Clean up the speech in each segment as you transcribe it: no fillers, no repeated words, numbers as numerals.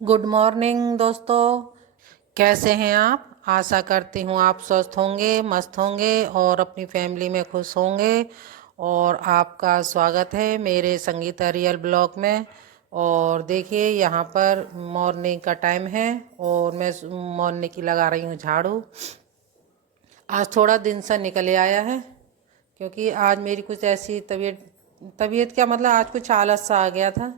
Good morning दोस्तों। कैसे हैं आप? आशा करती हूँ आप स्वस्थ होंगे, मस्त होंगे और अपनी फैमिली में खुश होंगे। और आपका स्वागत है मेरे संगीता रियल ब्लॉग में। और देखिए यहाँ पर मॉर्निंग का टाइम है और मैं मॉर्निंग की लगा रही हूँ झाड़ू। आज थोड़ा दिन सा निकले आया है क्योंकि आज मेरी कुछ ऐसी तबीयत तबीयत क्या मतलब आज कुछ आलस सा आ गया था।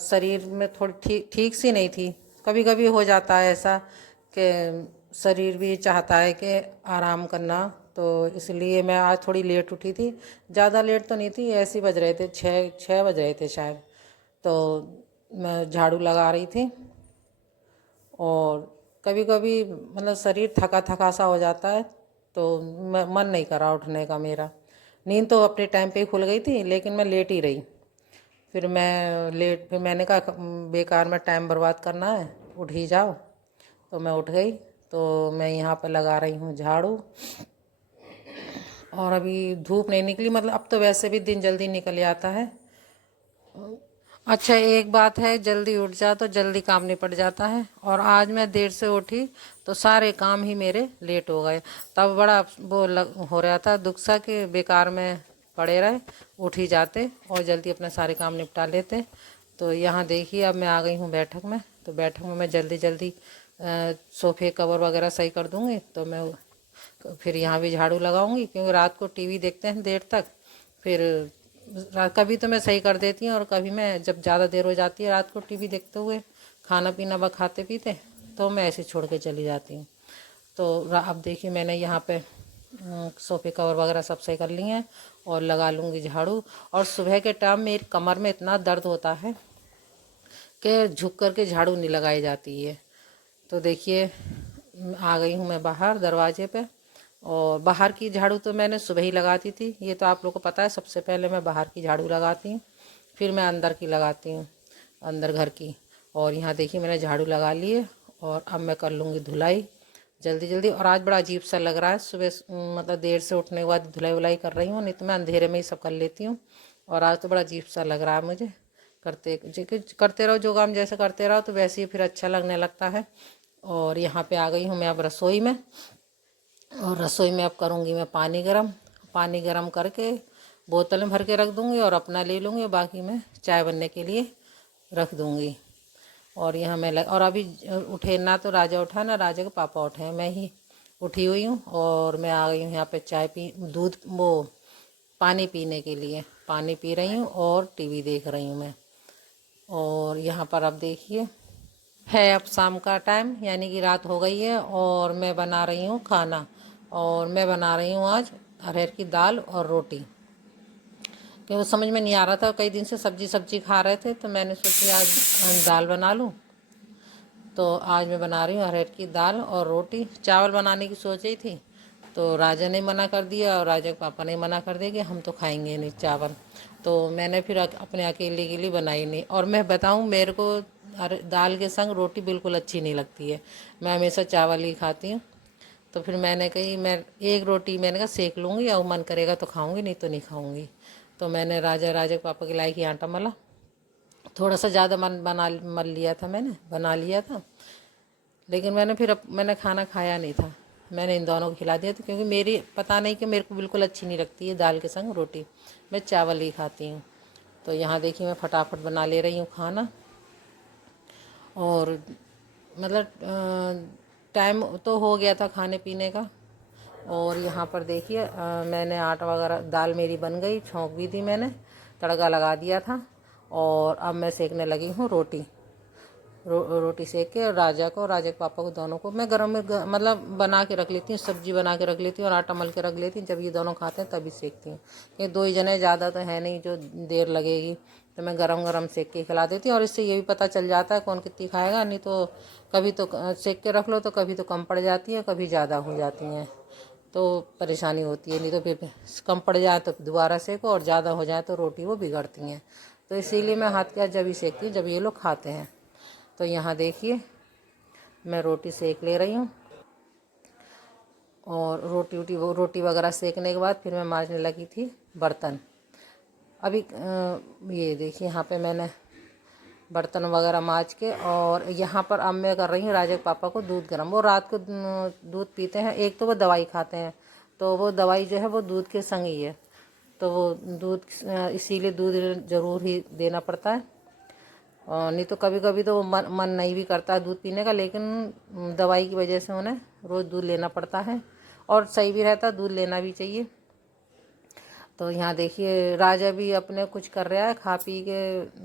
शरीर में थोड़ी ठीक ठीक सी नहीं थी। कभी कभी हो जाता है ऐसा कि शरीर भी चाहता है कि आराम करना। तो इसलिए मैं आज थोड़ी लेट उठी थी। ज़्यादा लेट तो नहीं थी, ऐसे ही बज रहे थे, छः छः बज रहे थे शायद। तो मैं झाड़ू लगा रही थी और कभी कभी मतलब शरीर थका थका सा हो जाता है तो मन नहीं करा उठने का मेरा। नींद तो अपने टाइम पे ही खुल गई थी लेकिन मैं लेट ही रही। फिर मैंने कहा बेकार में टाइम बर्बाद करना है, उठ ही जाओ। तो मैं उठ गई। तो मैं यहाँ पे लगा रही हूँ झाड़ू। और अभी धूप नहीं निकली, मतलब अब तो वैसे भी दिन जल्दी निकल आता है। अच्छा, एक बात है, जल्दी उठ जा तो जल्दी काम निपट जाता है। और आज मैं देर से उठी तो सारे काम ही मेरे लेट हो गए। तब बड़ा हो रहा था दुख सा कि बेकार में पड़े रहे, उठ ही जाते और जल्दी अपने सारे काम निपटा लेते। तो यहाँ देखिए अब मैं आ गई हूँ बैठक में। तो बैठक में मैं जल्दी जल्दी सोफ़े कवर वगैरह सही कर दूँगी। तो मैं फिर यहाँ भी झाड़ू लगाऊंगी क्योंकि रात को टीवी देखते हैं देर तक। फिर कभी तो मैं सही कर देती हूँ और कभी मैं जब ज़्यादा देर हो जाती है रात को टीवी देखते हुए, खाना पीना व खाते पीते, तो मैं ऐसे छोड़ के चली जाती हूँ। तो अब देखिए मैंने यहाँ पे सोफ़े कवर वगैरह सब सही कर लिए हैं और लगा लूँगी झाड़ू। और सुबह के टाइम मेरी कमर में इतना दर्द होता है कि झुक कर के झाड़ू नहीं लगाई जाती है। तो देखिए आ गई हूँ मैं बाहर दरवाजे पे। और बाहर की झाड़ू तो मैंने सुबह ही लगाती थी, ये तो आप लोगों को पता है। सबसे पहले मैं बाहर की झाड़ू लगाती हूँ, फिर मैं अंदर की लगाती हूँ, अंदर घर की। और यहाँ देखिए मैंने झाड़ू लगा ली है और अब मैं कर लूँगी धुलाई जल्दी जल्दी। और आज बड़ा अजीब सा लग रहा है सुबह मतलब देर से उठने के बाद धुलाई वुलाई कर रही हूँ, नहीं तो मैं अंधेरे में ही सब कर लेती हूँ। और आज तो बड़ा अजीब सा लग रहा है मुझे। करते रहो जो काम जैसे करते रहो तो वैसे ही फिर अच्छा लगने लगता है। और यहाँ पे आ गई हूँ मैं अब रसोई में। और रसोई में अब करूँगी मैं पानी गरम करके बोतल में भर के रख दूँगी और अपना ले लूँगी, बाकी मैं चाय बनने के लिए रख दूँगी। और यहाँ और अभी उठे ना तो राजा उठा ना राजा के पापा उठे हैं, मैं ही उठी हुई हूँ। और मैं आ गई हूँ यहाँ पे चाय पी दूध वो पानी पीने के लिए। पानी पी रही हूँ और टीवी देख रही हूँ मैं। और यहाँ पर अब देखिए है अब शाम का टाइम, यानी कि रात हो गई है और मैं बना रही हूँ खाना। और मैं बना रही हूँ आज अरहर की दाल और रोटी। क्योंकि समझ में नहीं आ रहा था, कई दिन से सब्जी सब्जी खा रहे थे तो मैंने सोची आज दाल बना लूँ। तो आज मैं बना रही हूँ अरहर की दाल और रोटी। चावल बनाने की सोच रही थी तो राजा ने मना कर दिया और राजा के पापा ने मना कर दिया कि हम तो खाएंगे नहीं चावल। तो मैंने फिर अपने अकेले के लिए बनाई नहीं। और मैं बताऊँ, मेरे को दाल के संग रोटी बिल्कुल अच्छी नहीं लगती है, मैं हमेशा चावल ही खाती हूँ। तो फिर मैंने कही मैं एक रोटी मैंने कहा सेक लूँगी और मन करेगा तो खाऊँगी, नहीं तो नहीं खाऊँगी। तो मैंने राजा के पापा के लायक ही आटा मला, थोड़ा सा ज़्यादा मल लिया था, मैंने बना लिया था। लेकिन मैंने खाना खाया नहीं था, मैंने इन दोनों को खिला दिया था क्योंकि मेरी पता नहीं कि मेरे को बिल्कुल अच्छी नहीं लगती है दाल के संग रोटी, मैं चावल ही खाती हूँ। तो यहाँ देखिए मैं फटाफट बना ले रही हूँ खाना। और मतलब टाइम तो हो गया था खाने पीने का। और यहाँ पर देखिए मैंने आटा वगैरह, दाल मेरी बन गई, छौंक भी दी मैंने, तड़का लगा दिया था। और अब मैं सेकने लगी हूँ रोटी। रोटी सेक के राजा के पापा को दोनों को मैं गरम में मतलब बना के रख लेती हूँ, सब्जी बना के रख लेती हूँ और आटा मल के रख लेती हूँ। जब ये दोनों खाते हैं तभी सेकती हूँ, ये दो ही जने, ज़्यादा तो है नहीं जो देर लगेगी। तो मैं गरम गरम सेक के खिला देती हूँ और इससे ये भी पता चल जाता है कौन कितनी खाएगा। नहीं तो कभी तो सेक के रख लो तो कभी तो कम पड़ जाती है, कभी ज़्यादा हो जाती हैं तो परेशानी होती है। नहीं तो फिर कम पड़ जाए तो दोबारा सेको और ज़्यादा हो जाए तो रोटी वो बिगड़ती हैं। तो इसीलिए मैं हाथ क्या जब ही सेकती हूँ जब ये लोग खाते हैं। तो यहाँ देखिए मैं रोटी सेक ले रही हूँ। और रोटी वगैरह सेकने के बाद फिर मैं मांजने लगी थी बर्तन। अभी ये देखिए यहाँ पे मैंने बर्तन वगैरह मांज के। और यहाँ पर अब मैं कर रही हूँ राजा के पापा को दूध गर्म। वो रात को दूध पीते हैं, एक तो वो दवाई खाते हैं, तो वो दवाई जो है वो दूध के संग ही है, तो वो दूध इसीलिए दूध ज़रूर ही देना पड़ता है। और नहीं तो कभी कभी तो मन नहीं भी करता है दूध पीने का, लेकिन दवाई की वजह से उन्हें रोज़ दूध लेना पड़ता है, और सही भी रहता है, दूध लेना भी चाहिए। तो यहाँ देखिए राजा भी अपने कुछ कर रहा है, खा पी के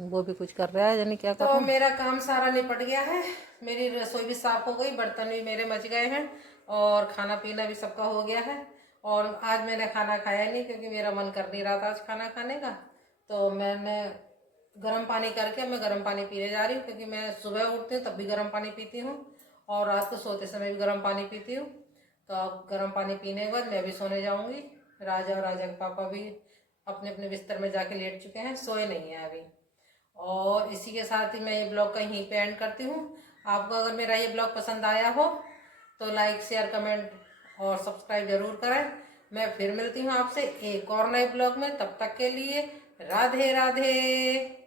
वो भी कुछ कर रहा है, यानी क्या कर रहा है। तो मेरा काम सारा निपट गया है, मेरी रसोई भी साफ हो गई, बर्तन भी मेरे मच गए हैं, और खाना पीना भी सबका हो गया है। और आज मैंने खाना खाया नहीं, क्योंकि मेरा मन कर नहीं रहा था आज खाना खाने का। तो मैंने गर्म पानी करके मैं गर्म पानी पीने जा रही हूँ, क्योंकि मैं सुबह उठती हूँ तब भी गर्म पानी पीती हूँ, और रात को सोते समय भी गर्म पानी पीती हूँ। तो अब गर्म पानी पीने के बाद मैं भी सोने जाऊंगी। राजा और राजा के पापा भी अपने अपने बिस्तर में जाके लेट चुके हैं, सोए नहीं हैं अभी। और इसी के साथ ही मैं ये ब्लॉग का यहीं पे एंड करती हूँ। आपको अगर मेरा ये ब्लॉग पसंद आया हो तो लाइक शेयर कमेंट और सब्सक्राइब जरूर करें। मैं फिर मिलती हूँ आपसे एक और नए ब्लॉग में, तब तक के लिए राधे राधे।